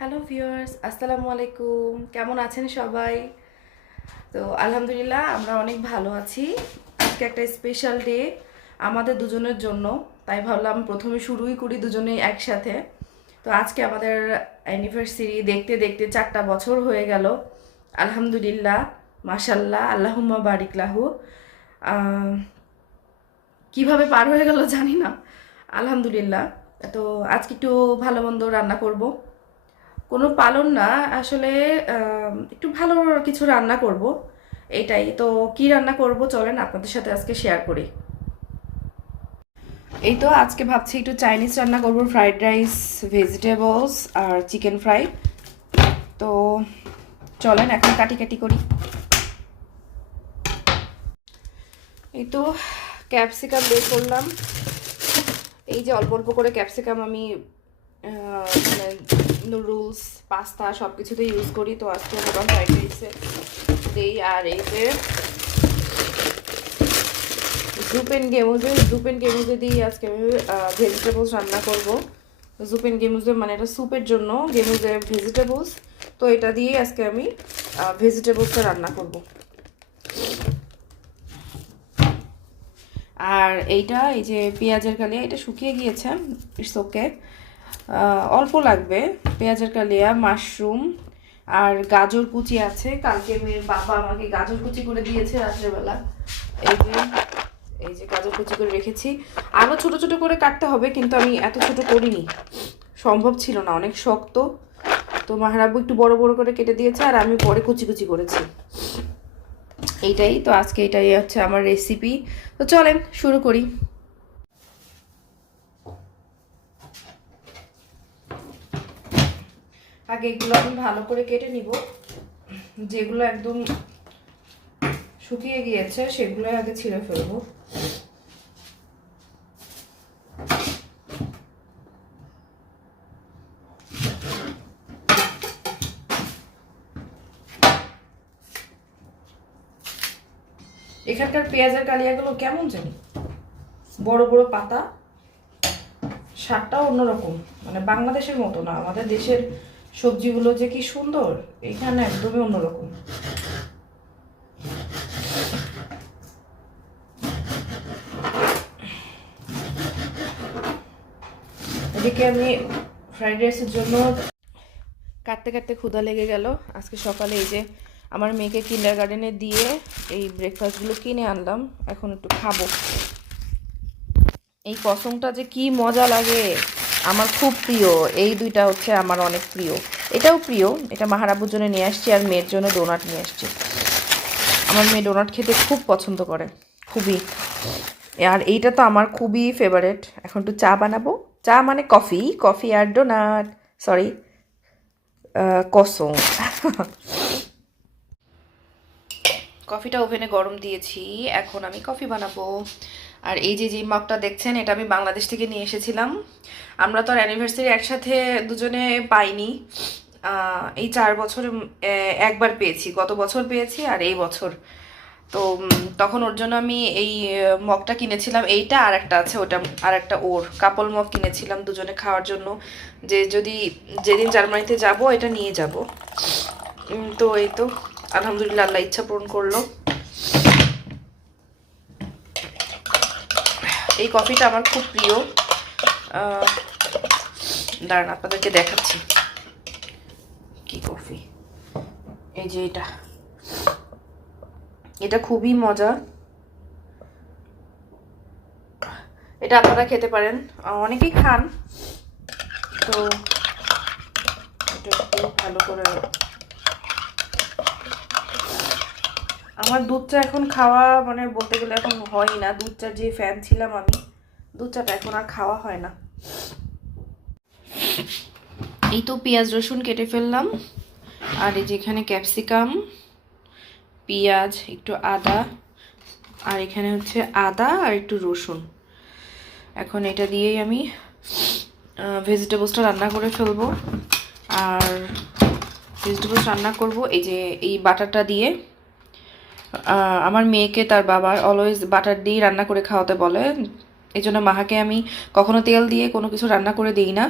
Hello viewers আসসালামু আলাইকুম কেমন আছেন সবাই? তো, আলহামদুলিল্লাহ, আমরা অনেক ভালো আছি। আজকে একটা স্পেশাল ডে আমাদের দুজনের জন্য। তাই ভাবলাম প্রথমে শুরুই করি দুজনেই একসাথে। তো, আজকে আমাদের অ্যানিভার্সারি দেখতে দেখতে চারটা বছর হয়ে গেল। আলহামদুলিল্লাহ মাশাল্লাহ আল্লাহুম্মা বারিকলাহু কীভাবে পার হয়ে গেল জানি না। আলহামদুলিল্লাহ। তো, আজকে একটু ভালো মন্দ রান্না করব। কোনো পালন না, আসলে একটু ভালো কিছু রান্না করব। এটাই। তো কি রান্না করব চলেন আপনাদের সাথে আজকে শেয়ার করি। এই তো আজকে ভাবছি একটু চাইনিজ রান্না করব ফ্রাইড রাইস ভেজিটেবলস আর চিকেন ফ্রাই তো চলেন এখন কাটি কাটি করি। এই তো ক্যাপসিকাম বের করলাম। এই যে অল্প অল্প করে ক্যাপসিকাম আমি মানে নুডলস পাস্তা সব কিছুতে ইউজ করি, তো আজকে ভাবলাম ফ্রাইড রাইসে দিই আর এই যে জুপেন গেমুজে জুপেন গেমুজে দিয়ে আজকে আমি ভেজিটেবলস রান্না করব জুপেন গেমুজে মানে এটা স্যুপের জন্য গেমুজে ভেজিটেবলস তো এটা দিয়ে আজকে আমি ভেজিটেবলসটা রান্না করব। আর এইটা, এই যে পেঁয়াজের কালিয়া, এটা শুকিয়ে গিয়েছে ইটস ওকে অল্প লাগবে। পেঁয়াজের কালিয়া, মাশরুম, আর গাজর কুচি আছে। কালকে মেয়ের বাবা আমাকে গাজর কুচি করে দিয়েছে রাত্রেবেলা। এই যে এই যে গাজর কুচি করে রেখেছি। আরও ছোট ছোট করে কাটতে হবে, কিন্তু আমি এত ছোট করিনি। সম্ভব ছিল না, অনেক শক্ত। তো মাহারাবু একটু বড় বড় করে কেটে দিয়েছে, আর আমি পরে কুচি কুচি করেছি। এইটাই, তো আজকে এটাই হচ্ছে আমার রেসিপি তো চলেন, শুরু করি। আগে এগুলো আমি ভালো করে কেটে নিব। যেগুলো একদম শুকিয়ে গিয়েছে, সেগুলোই আগে ছিঁড়ে ফেলব। এখানকার পেঁয়াজের কালিয়াগুলো কেমন জানি? বড় বড় পাতা, স্বাদটাও অন্যরকম। মানে বাংলাদেশের মতো না, আমাদের দেশের সবজিগুলো যে কি সুন্দর এখানে একদমই অন্যরকম। এদিকে আমি ফ্রাইড রাইসের জন্য কাটতে কাটতে ক্ষুধা লেগে গেল। আজকে সকালে এই যে আমার মেয়েকে কিন্ডার গার্ডেনে দিয়ে এই ব্রেকফাস্টগুলো কিনে আনলাম, এখন একটু খাব। এই কসমটা যে কি মজা লাগে। আমার খুব প্রিয়। এই দুইটা হচ্ছে আমার অনেক প্রিয়। এটাও প্রিয়, এটা মাহারাবুর জন্য নিয়ে আসছি আর মেয়ের জন্য ডোনাট নিয়ে আসছি। আমার মেয়ে ডোনাট খেতে খুব পছন্দ করে, খুবই। আর এইটা তো আমার খুবই ফেভারেট এখন একটু চা বানাবো। চা মানে কফি কফি আর ডোনাট। সরি কসম। কফিটা ওভেনে গরম দিয়েছি, এখন আমি কফি বানাবো। আর এই যে যে মগটা দেখছেন, এটা আমি বাংলাদেশ থেকে নিয়ে এসেছিলাম। আমরা তো আর অ্যানিভার্সারি একসাথে দুজনে পাইনি। এই চার বছর একবার পেয়েছি। গত বছর পেয়েছি আর এই বছর। তো তখন ওর জন্য আমি এই মগটা কিনেছিলাম। এইটা আর একটা আছে, ওটা, আর একটা ওর। কাপল মগ কিনেছিলাম দুজনে খাওয়ার জন্য। যে, যদি যেদিন জার্মানিতে যাব, এটা নিয়ে যাব। তো এই তো, আলহামদুলিল্লাহ, আল্লাহ ইচ্ছা পূরণ করল। এই কফিটা আমার খুব প্রিয়। দাঁড়ান, আপনাদেরকে দেখাচ্ছি। কি কফি? এই যে এটা। এটা খুবই মজা এটা আপনারা খেতে পারেন। অনেকেই খান। তো এটা ভালো করে আমার দুধ চা এখন খাওয়া মানে বলতে গেলে এখন হয় না। দুধ চার যে ফ্যান ছিলাম আমি দুধ চাটা এখন আর খাওয়া হয় না। এই তো পেঁয়াজ রসুন কেটে ফেললাম। আর এই যেখানে ক্যাপসিকাম, পেঁয়াজ, একটু আদা, আর এখানে হচ্ছে আদা আর একটু রসুন। এখন এটা দিয়েই আমি ভেজিটেবলসটা রান্না করে ফেলব। আর ভেজিটেবলস রান্না করব, এই যে এই বাটারটা দিয়ে। আমার মেয়েকে তার বাবা অলওয়েজ বাটার দিয়েই রান্না করে খাওয়াতে বলে। এই জন্য মাহাকে আমি কখনো তেল দিয়ে কোনো কিছু রান্না করে দিই না।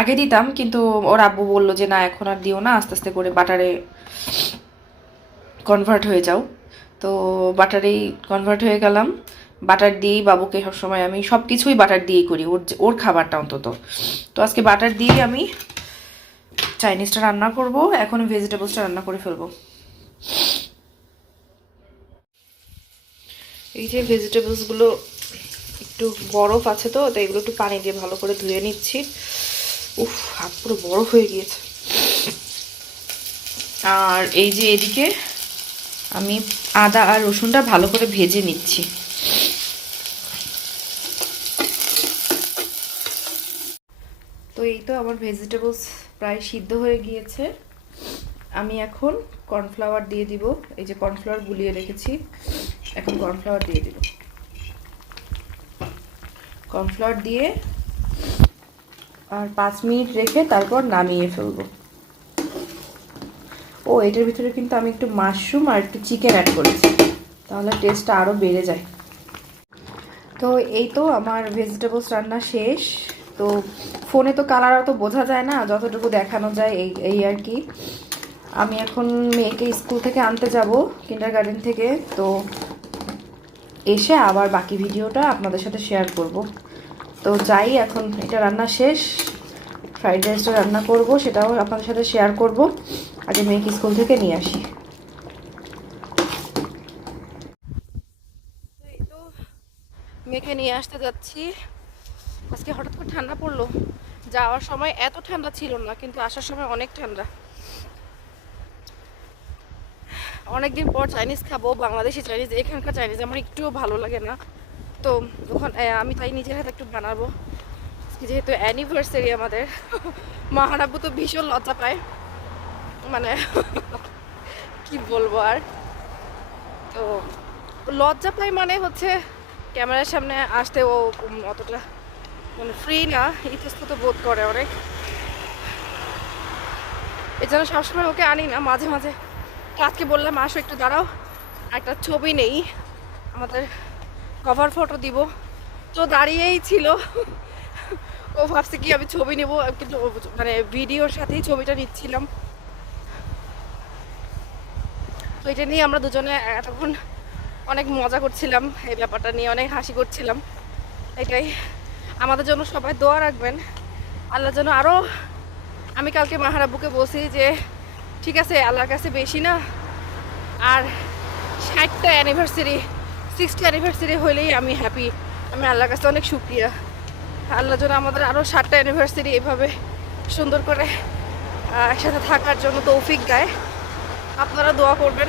আগে দিতাম, কিন্তু ওর আব্বু বলল যে, না, এখন আর দিও না, আস্তে আস্তে করে বাটারে কনভার্ট হয়ে যাও। তো বাটারেই কনভার্ট হয়ে গেলাম। বাটার দিয়েই বাবুকে সবসময় আমি সব কিছুই বাটার দিয়েই করি, ওর ওর খাবারটা অন্তত। তো আজকে বাটার দিয়েই আমি চাইনিজটা রান্না করব, এখন ভেজিটেবলসটা রান্না করে ফেলব। এই যে ভেজিটেবলসগুলো একটু বরফ আছে তো, তাই এগুলো একটু পানি দিয়ে ভালো করে ধুয়ে নিচ্ছি। উফ, হাত পুরো বরফ হয়ে গিয়েছে। আর এই যে এদিকে আমি আদা আর রসুনটা ভালো করে ভেজে নিচ্ছি। তো এই তো আমার ভেজিটেবলস প্রায় সিদ্ধ হয়ে গিয়েছে। আমি এখন কর্নফ্লাওয়ার দিয়ে দিব। এই যে কর্নফ্লাওয়ার গুলিয়ে রেখেছি। এখন কর্নফ্লাওয়ার দিয়ে দিব। কর্নফ্লাওয়ার দিয়ে আর পাঁচ মিনিট রেখে তারপর নামিয়ে ফেলব। ও, এটার ভিতরে কিন্তু আমি একটু মাশরুম আর একটু চিকেন অ্যাড করেছি, তাহলে টেস্টটা আরও বেড়ে যায়। তো এই তো আমার ভেজিটেবলস রান্না শেষ। তো ফোনে তো কালার অত বোঝা যায় না, যতটুকু দেখানো যায় এই এই আর কি। আমি এখন মেয়েকে স্কুল থেকে আনতে যাব কিন্ডার গার্ডেন থেকে, তো এসে আবার বাকি ভিডিওটা আপনাদের সাথে শেয়ার করব। তো যাই, এখন এটা রান্না শেষ। ফ্রাইড রাইসটা রান্না করব, সেটাও আপনাদের সাথে শেয়ার করব। আগে মেয়েকে স্কুল থেকে নিয়ে আসি। মেয়েকে নিয়ে আসতে যাচ্ছি। আজকে হঠাৎ করে ঠান্ডা পড়ল। যাওয়ার সময় এত ঠান্ডা ছিল না, কিন্তু আসার সময় অনেক ঠান্ডা। অনেকদিন পর চাইনিজ খাব, বাংলাদেশি চাইনিজ এখানকার চাইনিজ আমার একটুও ভালো লাগে না। তো ওখান আমি তাই নিজের হাতে একটু বানাবো। যেহেতু অ্যানিভার্সারি আমাদের মহারাব্বু তো ভীষণ লজ্জা পায়। মানে কি বলব আর? তো লজ্জা পায় মানে হচ্ছে ক্যামেরার সামনে আসতে ও অতটা মানে ফ্রি না, ইতস্তত বোধ করে অনেক। এই জন্য সবসময় ওকে আনি না, মাঝে মাঝে। আজকে বললাম, আসো একটু দাঁড়াও। একটা ছবি নেই। আমাদের কভার ফটো দিব। তো দাঁড়িয়েই ছিল। ও ভাবছে কি, আমি ছবি নেব। কিন্তু মানে ভিডিওর সাথেই ছবিটা নিচ্ছিলাম। তো এটা নিয়ে আমরা দুজনে এতক্ষণ অনেক মজা করছিলাম। এই ব্যাপারটা নিয়ে অনেক হাসি করছিলাম। এটাই। আমাদের জন্য সবাই দোয়া রাখবেন। আল্লাহর জন্য আরও আমি কালকে মাহারাব্বুকে বসি যে ঠিক আছে, আল্লাহর কাছে বেশি না। আর ষাটটা অ্যানিভার্সারি সিক্সটি অ্যানিভার্সারি হলেই আমি হ্যাপি আমি আল্লাহর কাছে অনেক সুক্রিয়া আল্লাহ যেন আমাদের আরও ষাটটা অ্যানিভার্সারি এভাবে সুন্দর করে একসাথে থাকার জন্য তৌফিক দেয়। আপনারা দোয়া করবেন।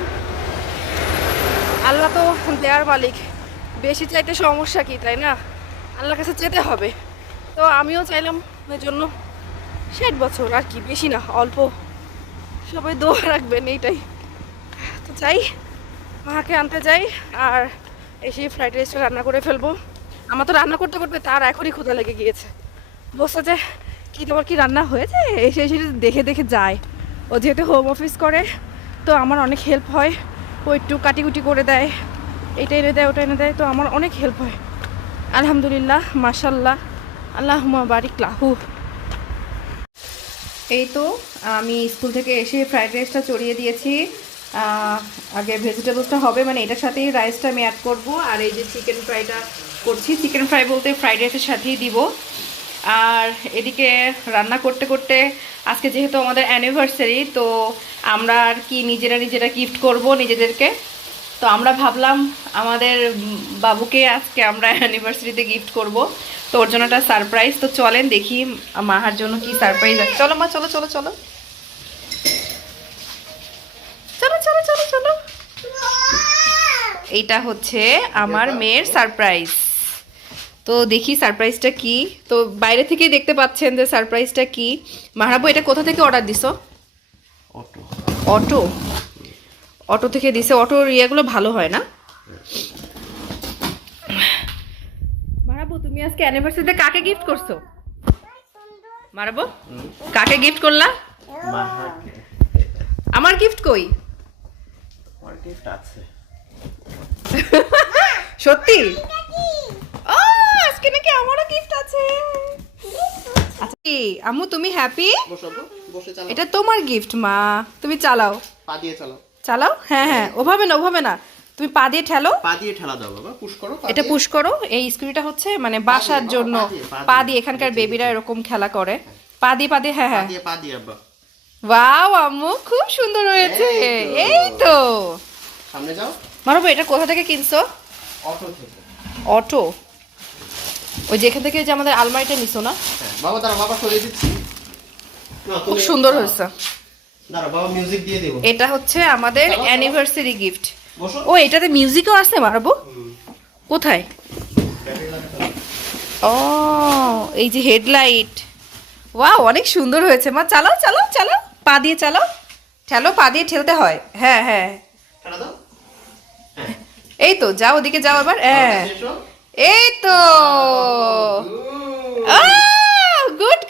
আল্লাহ তো দেয়ার মালিক। বেশি চাইতে সমস্যা কি, তাই না? আল্লাহর কাছে যেতে হবে। তো আমিও চাইলাম জন্য ষাট বছর, আর কি, বেশি না, অল্প। সবাই দোয়া রাখবেন এইটাই। তো যাই, মাকে আনতে যাই আর এসে ফ্রাইড রাইসটা রান্না করে ফেলব। আমার তো রান্না করতে করতে তার এখনই ক্ষুধা লেগে গিয়েছে। বসে যে, কী তোমার কি রান্না হয়েছে? এসে এসে দেখে দেখে যায়। ও যেহেতু হোম অফিস করে, তো আমার অনেক হেল্প হয়। ও একটু কাটিকুটি করে দেয় এটা এনে দেয়, ওটা এনে দেয়, তো আমার অনেক হেল্প হয়। আলহামদুলিল্লাহ মাশাল্লাহ আল্লাহ বারিক লাহু। এই তো, আমি স্কুল থেকে এসে ফ্রাইড রাইসটা চড়িয়ে দিয়েছি। আগে ভেজিটেবলসটা হবে মানে এটার সাথেই রাইসটা আমি অ্যাড করব। আর এই যে চিকেন ফ্রাইটা করছি চিকেন ফ্রাই বলতে ফ্রাইড রাইসের সাথেই দিব। আর এদিকে রান্না করতে করতে, আজকে যেহেতু আমাদের অ্যানিভার্সারি তো আমরা আর কি নিজেরা নিজেরা গিফট করব নিজেদেরকে। তো আমরা ভাবলাম আমাদের বাবুকে আজকে আমরা অ্যানিভার্সারিতে গিফট করব। তো ওর জন্য একটা সারপ্রাইজ তো চলেন দেখি মাহার জন্য কি সারপ্রাইজ আছে। চলো মা চলো চলো চলো। চলো চলো চলো চলো। এইটা হচ্ছে আমার মেয়ের সারপ্রাইজ তো দেখি সারপ্রাইজটা কি। তো বাইরে থেকেই দেখতে পাচ্ছেন যে সারপ্রাইজটা কি। মাহাবু এটা কোথা থেকে অর্ডার দিছো? অটো। অটো? অটো থেকে দিছে অটোর ইয়েগুলো ভালো হয় না। মারাবো তুমি আজকে অ্যানিভার্সারিতে কাকে গিফট করছ? মারাবো কাকে গিফট করলা? আমার গিফট কই? আমার গিফট আছে। সত্যি? ও আজকে নাকি আমারও গিফট আছে। আচ্ছা আম্মু তুমি হ্যাপি এটা তোমার গিফট মা। তুমি চালাও। পা দিয়ে চালাও। চালাও? হ্যাঁ হ্যাঁ ওভাবে না ওভাবে না। তুমি পা দিয়ে ঠেলো। পা দিয়ে ঠেলা দাও বাবা পুশ করো এটা পুশ করো। এই স্কুটিটা হচ্ছে মানে বাসার জন্য পা দিয়ে, এখানকার বেবিরা এরকম খেলা করে। পা দিয়ে পা দিয়ে হ্যাঁ পা হ্যাঁ। দিয়ে পা দিয়ে আব্বা ওয়াও আম্মু খুব সুন্দর হয়েছে। এই তো। সামনে যাও। মারবো এটা কোথা থেকে কিনছো? অটো থেকে। অটো? ওই যেখান থেকে যে আমাদের আলমারিটা নিছো না? হ্যাঁ, বাবা দাঁড়া বাবা সরিয়ে দিচ্ছি। খুব সুন্দর হয়েছে। এটা হচ্ছে আমাদের। অ্যানিভার্সারি গিফট ও এটাতে মিউজিকও আছে মারবো? কোথায়। ও এই যে হেডলাইট ওয়া অনেক সুন্দর হয়েছে। মা চালাও চালাও চালাও। পা দিয়ে চালাও। ঠেলো পা দিয়ে ঠেলতে হয়। হ্যাঁ হ্যাঁ। এই তো যাও ওদিকে যাও আবার হ্যাঁ। এই তো. গুড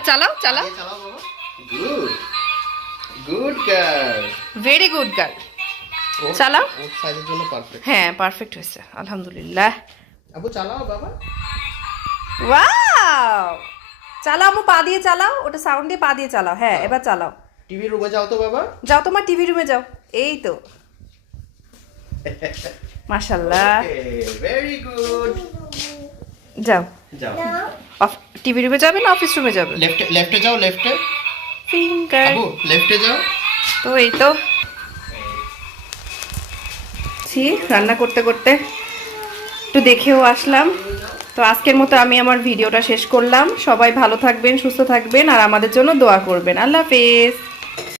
এবার চালাও। চালাও good good girl very good girl চালাও। সাইজের জন্য পারফেক্ট হ্যাঁ পারফেক্ট হয়েছে আলহামদুলিল্লাহ। আবু চালাও বাবা। ওয়াও চালাও আমু পা দিয়ে চালাও ওটা সাউন্ড দিয়ে পা দিয়ে চালাও। হ্যাঁ এবার চালাও। টিভি রুমে যাও তো বাবা। যাও তোমার টিভি রুমে যাও। এই তো। মাশাল্লাহ ভেরি গুড যাও। যাও। টিভি রুমে যাবে না অফিস রুমে যাবে? লেফটে লেফটে যাও লেফটে ফিঙ্গার আবু লেফটে যাও। তো এই তো। ছি রান্না করতে করতে একটু দেখেও আসলাম। তো আজকের মতো আমি আমার ভিডিওটা শেষ করলাম। সবাই ভালো থাকবেন সুস্থ থাকবেন আর আমাদের জন্য দোয়া করবেন। আল্লাহ হাফেজ।